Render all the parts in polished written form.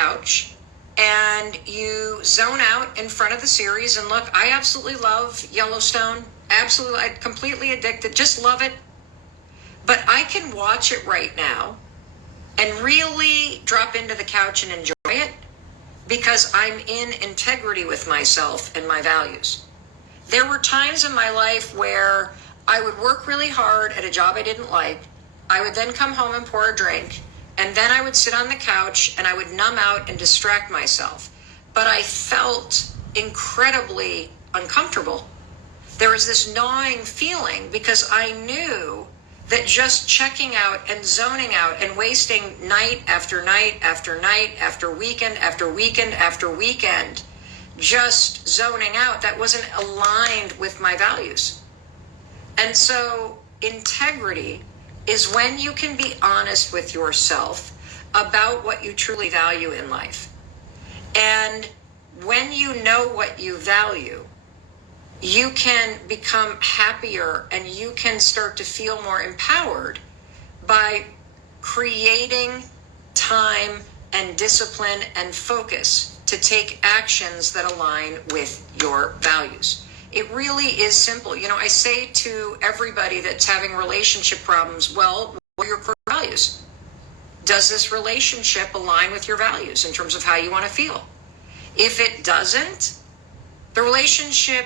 couch and you zone out in front of the series. And look, I absolutely love Yellowstone. Absolutely, I'm completely addicted. Just love it. But I can watch it right now and really drop into the couch and enjoy it because I'm in integrity with myself and my values. There were times in my life where I would work really hard at a job I didn't like. I would then come home and pour a drink, and then I would sit on the couch and I would numb out and distract myself. But I felt incredibly uncomfortable. There was this gnawing feeling because I knew that just checking out and zoning out and wasting night after night after night after weekend after weekend after weekend, just zoning out, that wasn't aligned with my values. And so integrity is when you can be honest with yourself about what you truly value in life. And when you know what you value, you can become happier and you can start to feel more empowered by creating time and discipline and focus to take actions that align with your values. It really is simple. You know, I say to everybody that's having relationship problems, well, what are your core values? Does this relationship align with your values in terms of how you want to feel? If it doesn't, the relationship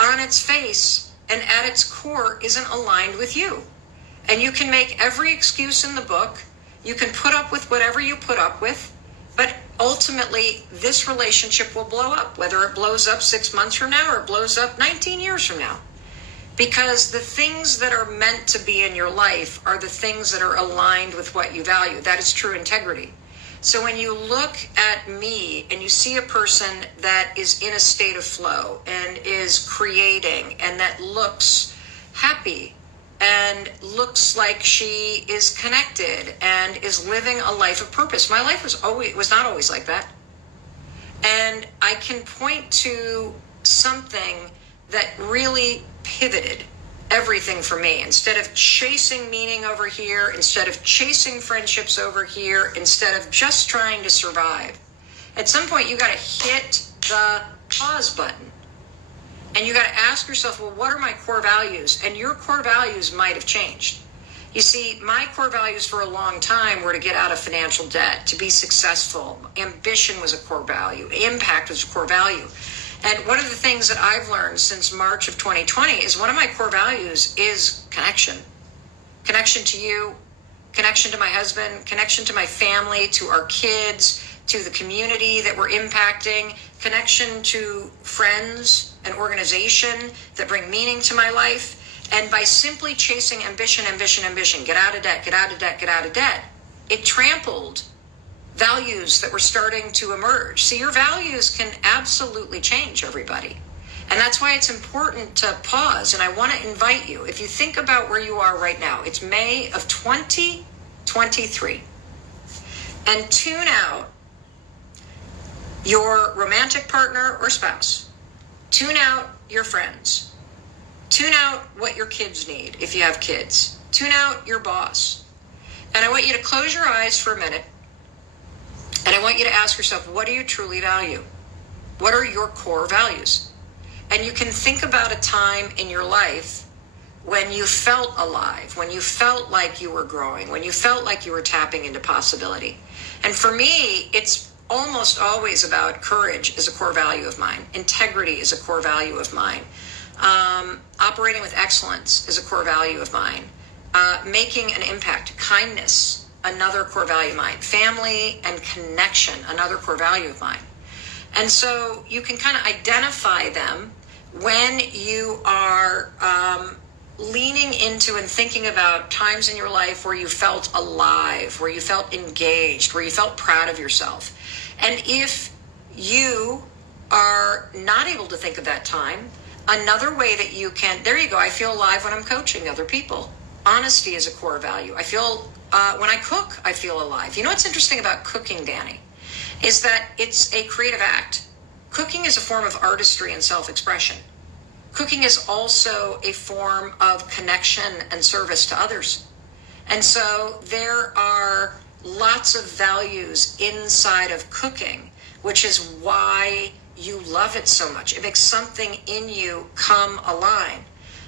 on its face and at its core isn't aligned with you. And you can make every excuse in the book. You can put up with whatever you put up with. But ultimately, this relationship will blow up, whether it blows up 6 months from now or it blows up 19 years from now. Because the things that are meant to be in your life are the things that are aligned with what you value. That is true integrity. So when you look at me and you see a person that is in a state of flow and is creating and that looks happy and looks like she is connected and is living a life of purpose. My life was not always like that. And I can point to something that really pivoted everything for me. Instead of chasing meaning over here, instead of chasing friendships over here, instead of just trying to survive, at some point you got to hit the pause button. And you got to ask yourself, well, what are my core values? And your core values might have changed. You see, my core values for a long time were to get out of financial debt, to be successful. Ambition was a core value. Impact was a core value. And one of the things that I've learned since March of 2020 is one of my core values is connection. Connection to you, connection to my husband, connection to my family, to our kids, to the community that we're impacting, connection to friends, an organization that bring meaning to my life. And by simply chasing ambition, get out of debt, get out of debt, get out of debt, it trampled values that were starting to emerge. See, your values can absolutely change, everybody. And that's why it's important to pause. And I want to invite you, if you think about where you are right now, it's May of 2023. And tune out your romantic partner or spouse. Tune out your friends. Tune out what your kids need if you have kids. Tune out your boss. And I want you to close your eyes for a minute. And I want you to ask yourself, what do you truly value? What are your core values? And you can think about a time in your life when you felt alive, when you felt like you were growing, when you felt like you were tapping into possibility. And for me, it's almost always about courage is a core value of mine. Integrity is a core value of mine. Operating with excellence is a core value of mine. Making an impact, kindness, another core value of mine. Family and connection, another core value of mine. And so you can kind of identify them when you are leaning into and thinking about times in your life where you felt alive, where you felt engaged, where you felt proud of yourself. And if you are not able to think of that time, another way that you can, there you go, I feel alive when I'm coaching other people. Honesty is a core value. I feel, when I cook, I feel alive. You know what's interesting about cooking, Danny, is that it's a creative act. Cooking is a form of artistry and self-expression. Cooking is also a form of connection and service to others. And so there are lots of values inside of cooking, which is why you love it so much. It makes something in you come alive.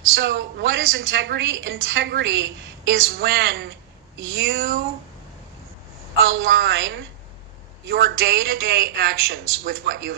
So what is integrity? Integrity is when you align your day-to-day actions with what you